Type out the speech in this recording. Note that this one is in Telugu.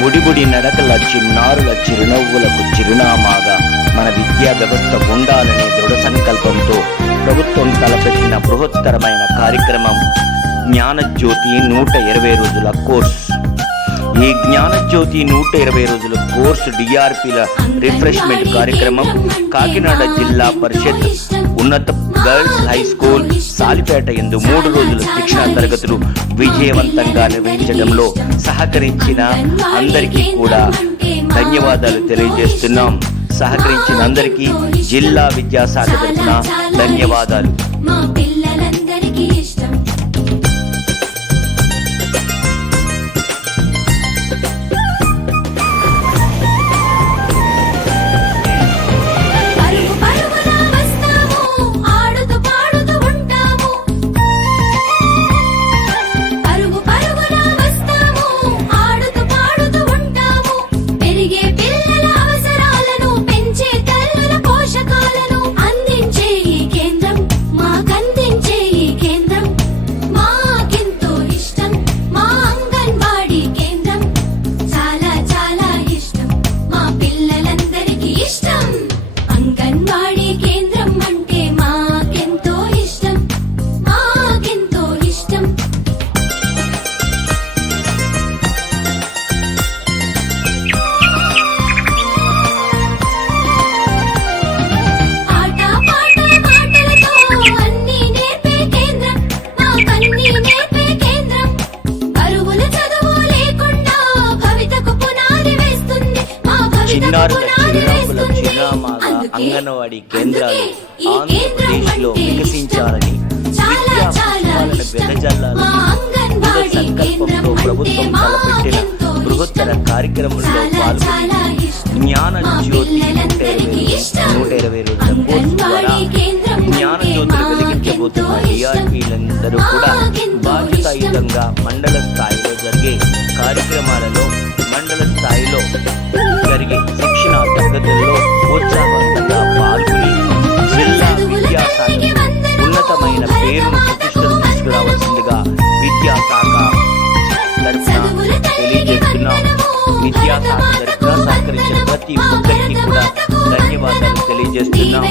బుడిబుడి నడకల చిన్నారుల చిరునవ్వులకు చిరునామాగా మన విద్యా వ్యవస్థ ఉండాలనే దృఢ సంకల్పంతో ప్రభుత్వం తలపెట్టిన బృహత్తరమైన కార్యక్రమం జ్ఞానజ్యోతి 120 రోజుల కోర్సు. ఈ జ్ఞానజ్యోతి 120 రోజుల కోర్సు డిఆర్పిల రిఫ్రెష్మెంట్ కార్యక్రమం కాకినాడ జిల్లా పరిషత్ ఉన్నత గర్ల్స్ హై స్కూల్ సాలిపేట యందు 3 రోజుల శిక్షణ తరగతులు విజయవంతంగా నిర్వహించడంలో సహకరించిన అందరికీ కూడా ధన్యవాదాలు తెలియజేస్తున్నాం. సహకరించిన అందరికీ జిల్లా విద్యాశాఖ తరఫున ధన్యవాదాలు. చిన్నారుల చిరునవ్వుల చిరునామాగా అంగన్వాడీ కేంద్రాలు ఆంధ్రప్రదేశ్లో వికసించాలని విద్యా పుష్పాలను వెదజల్లాలని సంకల్పంతో ప్రభుత్వం తలపెట్టిన బృహత్తర కార్యక్రమంలో పాల్గొని జ్ఞానజ్యోతి 120 రోజుల కోర్సు ద్వారా జ్ఞానజ్యోతులు వెలిగించబోతున్న డిఆర్పీలందరూ కూడా బాధ్యతాయుతంగా మండల స్థాయిలో జరిగే కార్యక్రమాలలో మండల స్థాయిలో జరిగే శిక్షణ తరగతుల్లో ఉత్సాహవంతంగా పాల్గొని జిల్లా విద్యాశాఖ ఉన్నతమైన పేరును ప్రతిష్టలు తీసుకురావాల్సిందిగా విద్యాశాఖ తరఫున తెలియజేస్తున్నాం. విద్యాశాఖ తరఫున సహకరించిన ప్రతి ఒక్కరికి కూడా ధన్యవాదాలు తెలియజేస్తున్నాం.